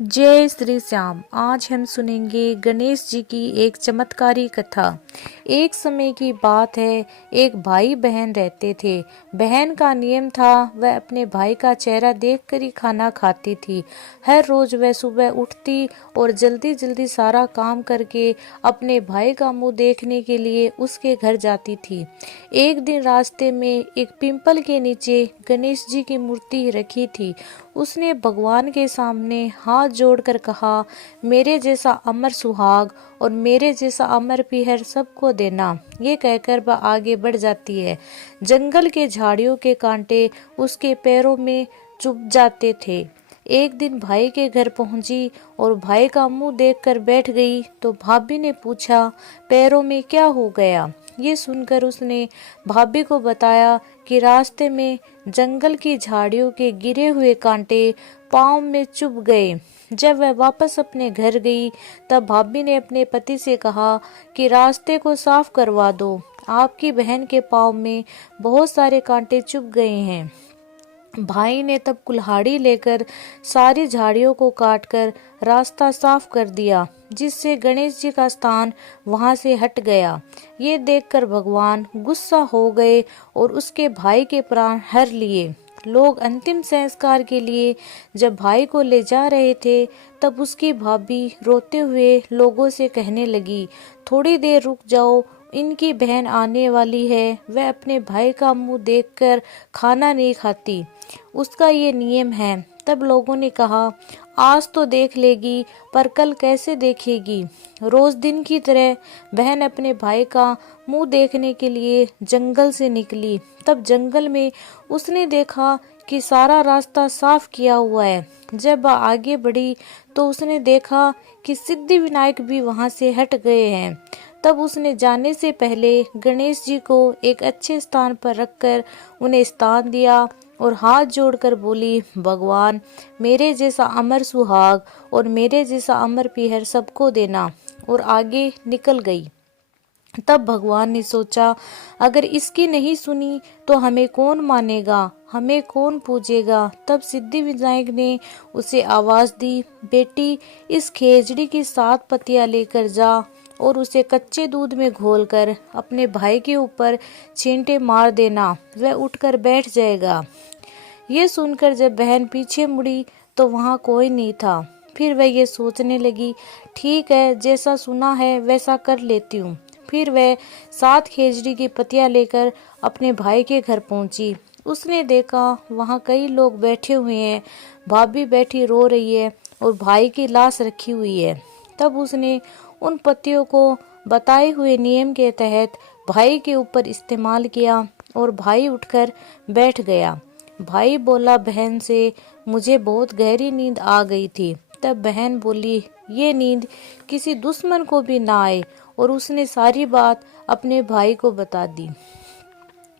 जय श्री श्याम। आज हम सुनेंगे गणेश जी की एक चमत्कारी कथा। एक समय की बात है, एक भाई बहन रहते थे। बहन का नियम था वह अपने भाई का चेहरा देखकर ही खाना खाती थी। हर रोज वह सुबह उठती और जल्दी जल्दी सारा काम करके अपने भाई का मुंह देखने के लिए उसके घर जाती थी। एक दिन रास्ते में एक पिंपल के नीचे गणेश जी की मूर्ति रखी थी। उसने भगवान के सामने हाथ जोड़कर कहा, मेरे जैसा अमर सुहाग और मेरे जैसा अमर पीहर सबको देना। ये कहकर वह आगे बढ़ जाती है। जंगल के झाड़ियों के कांटे उसके पैरों में चुभ जाते थे। एक दिन भाई के घर पहुंची और भाई का मुंह देखकर बैठ गई तो भाभी ने पूछा, पैरों में क्या हो गया? ये सुनकर उसने भाभी को बताया कि रास्ते में जंगल की झाड़ियों के गिरे हुए कांटे पाँव में चुभ गए। जब वह वापस अपने घर गई तब भाभी ने अपने पति से कहा कि रास्ते को साफ करवा दो, आपकी बहन के पाँव में बहुत सारे कांटे चुभ गए हैं। भाई ने तब कुल्हाड़ी लेकर सारी झाड़ियों को काटकर रास्ता साफ कर दिया, जिससे गणेश जी का स्थान वहां से हट गया। ये देखकर भगवान गुस्सा हो गए और उसके भाई के प्राण हर लिए। लोग अंतिम संस्कार के लिए जब भाई को ले जा रहे थे तब उसकी भाभी रोते हुए लोगों से कहने लगी, थोड़ी देर रुक जाओ, इनकी बहन आने वाली है। वह अपने भाई का मुंह देखकर खाना नहीं खाती, उसका ये नियम है। तब लोगों ने कहा, आज तो देख लेगी पर कल कैसे देखेगी? रोज दिन की तरह बहन अपने भाई का मुंह देखने के लिए जंगल से निकली। तब जंगल में उसने देखा कि सारा रास्ता साफ किया हुआ है। जब वह आगे बढ़ी तो उसने देखा कि सिद्धि विनायक भी वहां से हट गए हैं। तब उसने जाने से पहले गणेश जी को एक अच्छे स्थान पर रखकर उन्हें स्थान दिया और हाथ जोड़कर बोली, भगवान मेरे जैसा अमर सुहाग और मेरे जैसा अमर पीहर सबको देना, और आगे निकल गई। तब भगवान ने सोचा, अगर इसकी नहीं सुनी तो हमें कौन मानेगा, हमें कौन पूजेगा? तब सिद्धि विनायक ने उसे आवाज दी, बेटी इस खेजड़ी की 7 पत्तियां लेकर जा और उसे कच्चे दूध में घोलकर अपने भाई के ऊपर छींटे मार देना, वह उठकर बैठ जाएगा। ये सुनकर जब बहन पीछे मुड़ी तो वहाँ कोई नहीं था। फिर वह ये सोचने लगी, ठीक है, जैसा सुना है वैसा कर लेती हूँ। फिर वह 7 खेजड़ी की पत्तियां लेकर अपने भाई के घर पहुंची। उसने देखा वहाँ कई लोग बैठे हुए हैं, भाभी बैठी रो रही है और भाई की लाश रखी हुई है। तब उसने उन पत्तियों को बताए हुए नियम के तहत भाई के ऊपर इस्तेमाल किया और भाई उठकर बैठ गया। भाई बोला बहन से, मुझे बहुत गहरी नींद आ गई थी। तब बहन बोली, ये नींद किसी दुश्मन को भी ना आए, और उसने सारी बात अपने भाई को बता दी।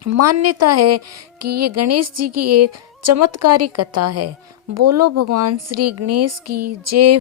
मान्यता है कि ये गणेश जी की एक चमत्कारी कथा है। बोलो भगवान श्री गणेश की जय।